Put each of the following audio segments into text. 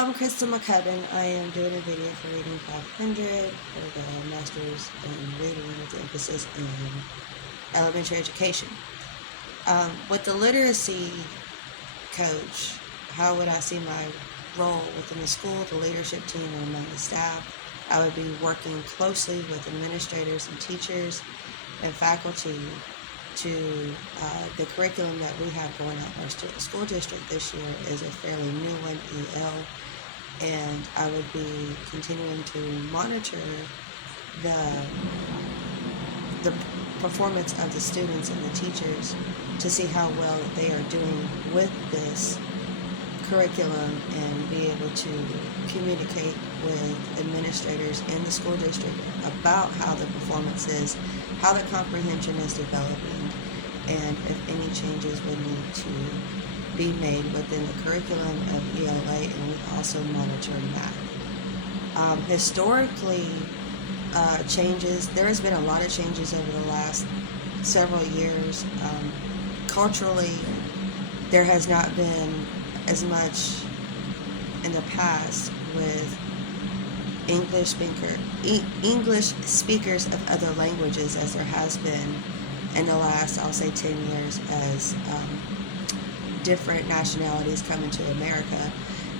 I'm Crystal McCubbin. I am doing a video for Reading 500 for the Master's in Reading with emphasis in elementary education. With the literacy coach, how would I see my role within the school, the leadership team, and among the staff? I would be working closely with administrators and teachers and faculty to the curriculum that we have going on in our school district this year is a fairly new one, EL, and I would be continuing to monitor the performance of the students and the teachers to see how well they are doing with this curriculum and be able to communicate with administrators in the school district about how the performance is, how the comprehension is developing, and if any changes would need to be made within the curriculum of ELA, and we also monitor math. Historically, there has been a lot of changes over the last several years. Culturally, there has not been as much in the past with English speakers of other languages as there has been in the last, I'll say, 10 years as different nationalities come into America.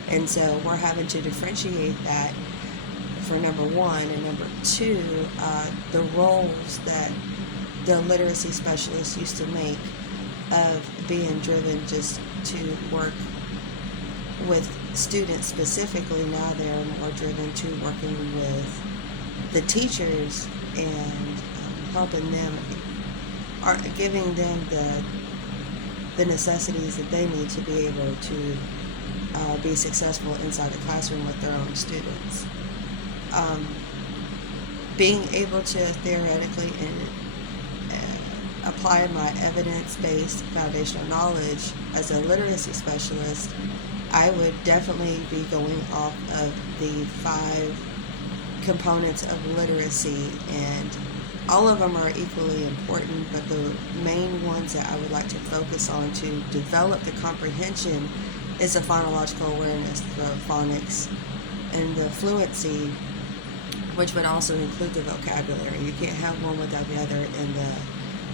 And so we're having to differentiate that for number one, and number two, the roles that the literacy specialists used to make of being driven just to work with students specifically. Now they're more driven to working with the teachers and helping them, or giving them the necessities that they need to be able to be successful inside the classroom with their own students. Being able to theoretically apply my evidence-based foundational knowledge as a literacy specialist, I would definitely be going off of the 5 components of literacy, and all of them are equally important, but the main ones that I would like to focus on to develop the comprehension is the phonological awareness, the phonics, and the fluency, which would also include the vocabulary. You can't have one without the other in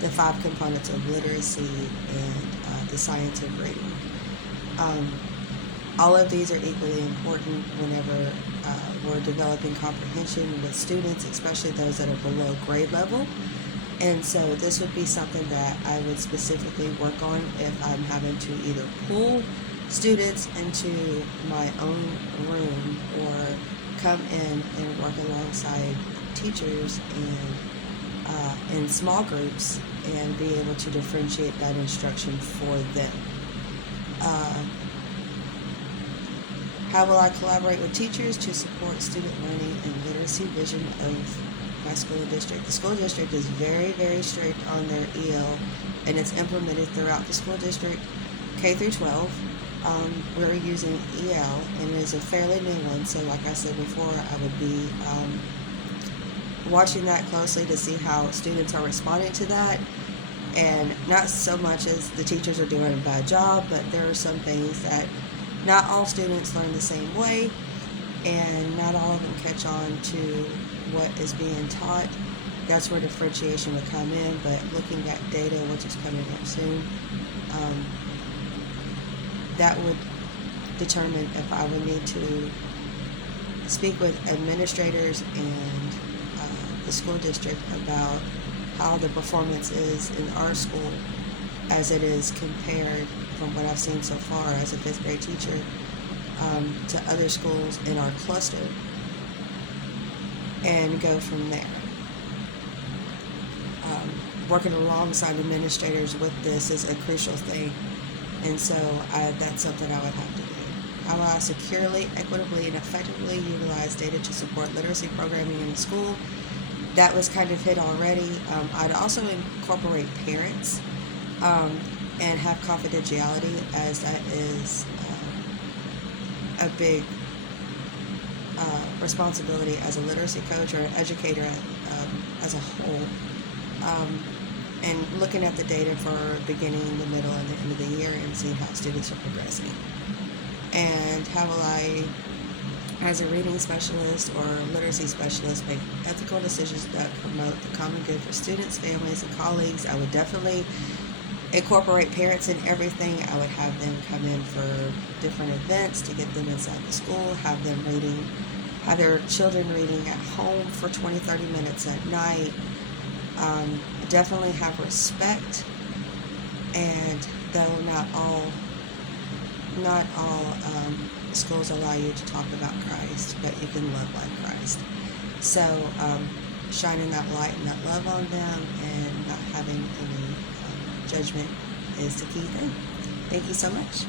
the 5 components of literacy and the science of reading. All of these are equally important whenever we're developing comprehension with students, especially those that are below grade level. And so this would be something that I would specifically work on if I'm having to either pull students into my own room or come in and work alongside teachers and in small groups and be able to differentiate that instruction for them. How will I collaborate with teachers to support student learning and literacy vision of my school district? The school district is very, very strict on their EL, and it's implemented throughout the school district, K through 12. We're using EL, and it is a fairly new one, so like I said before, I would be watching that closely to see how students are responding to that, and not so much as the teachers are doing a bad job, but there are some things that not all students learn the same way, and not all of them catch on to what is being taught. That's where differentiation would come in, but looking at data, which is coming up soon, that would determine if I would need to speak with administrators and the school district about how the performance is in our school as it is compared, from what I've seen so far as a 5th grade teacher, to other schools in our cluster, and go from there. Working alongside administrators with this is a crucial thing, and so that's something I would have to do. How will I securely, equitably, and effectively utilize data to support literacy programming in the school? That was kind of hit already. I'd also incorporate parents and have confidentiality, as that is a big responsibility as a literacy coach or an educator as a whole. And looking at the data for beginning, the middle, and the end of the year and seeing how students are progressing. And how will I, as a reading specialist or literacy specialist, make ethical decisions that promote the common good for students, families, and colleagues? I would definitely incorporate parents in everything. I would have them come in for different events to get them inside the school, have their children reading at home for 20-30 minutes at night. Definitely have respect, and though not all schools allow you to talk about Christ, but you can love like Christ. So shining that light and that love on them and not having any judgment is the key thing. Thank you so much.